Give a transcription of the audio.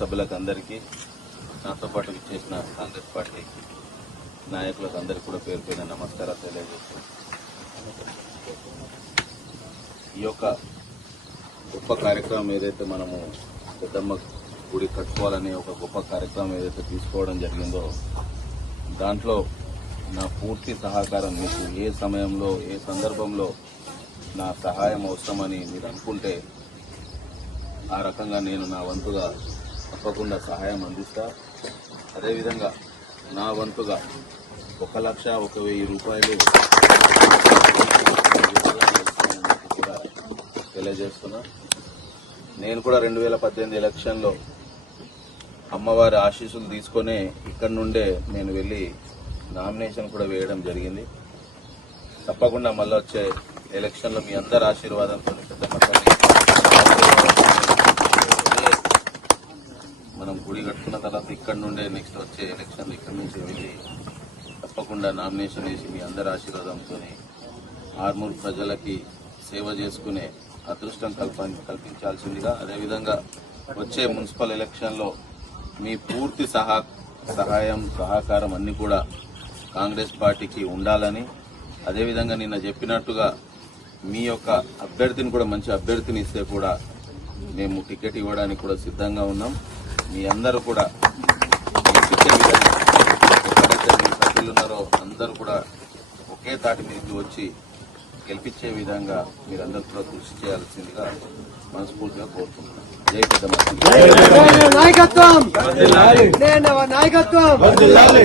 సభ్యులకు అందరికీ, నాతో పాటు చేసిన కాంగ్రెస్ పార్టీ నాయకులకు అందరికీ కూడా పేరు పేరున నమస్కారాలు తెలియజేస్తున్నాను. ఈ యొక్క గొప్ప కార్యక్రమం ఏదైతే మనము పెద్దమ్మ గుడి కట్టుకోవాలనే ఒక గొప్ప కార్యక్రమం ఏదైతే తీసుకోవడం జరిగిందో దాంట్లో నా పూర్తి సహకారం, మీకు ఏ సమయంలో ఏ సందర్భంలో నా సహాయం అవసరమని మీరు అనుకుంటే ఆ రకంగా నేను నా వంతుగా తప్పకుండా సహాయం అందిస్తా. అదేవిధంగా నా వంతుగా 1,01,000 రూపాయలు కూడా తెలియజేస్తున్నా. నేను కూడా 2018 ఎలక్షన్లో అమ్మవారి ఆశీస్సులు తీసుకునే ఇక్కడి నుండే నేను వెళ్ళి నామినేషన్ కూడా వేయడం జరిగింది. తప్పకుండా మళ్ళీ వచ్చే ఎలక్షన్లో మీ అందరి ఆశీర్వాదంతో మనం గుడి కట్టుకున్న తర్వాత ఇక్కడి నుండే నెక్స్ట్ వచ్చే ఎలక్షన్లు ఇక్కడి నుంచి వెళ్ళి తప్పకుండా నామినేషన్ వేసి మీ అందరి ఆశీర్వాదంతో ఆర్మూర్ ప్రజలకి సేవ చేసుకునే అదృష్టం కల్పించాల్సిందిగా, అదేవిధంగా వచ్చే మున్సిపల్ ఎలక్షన్లో మీ పూర్తి సహాయం సహకారం అన్నీ కూడా కాంగ్రెస్ పార్టీకి ఉండాలని, అదేవిధంగా నిన్న చెప్పినట్టుగా మీ యొక్క అభ్యర్థిని కూడా మంచి అభ్యర్థిని ఇస్తే కూడా మేము టికెట్ ఇవ్వడానికి కూడా సిద్ధంగా ఉన్నాం. మీ అందరూ కూడా ఎక్కించే విధంగా ఎక్కడైతే మీ సభ్యులు ఉన్నారో అందరూ కూడా ఒకే తాటి మీదకి వచ్చి గెలిపించే విధంగా మీరందరూ కూడా కృషి చేయాల్సిందిగా మనస్ఫూర్తిగా కోరుకుంటున్నాను. జై పెద్దమ్మ.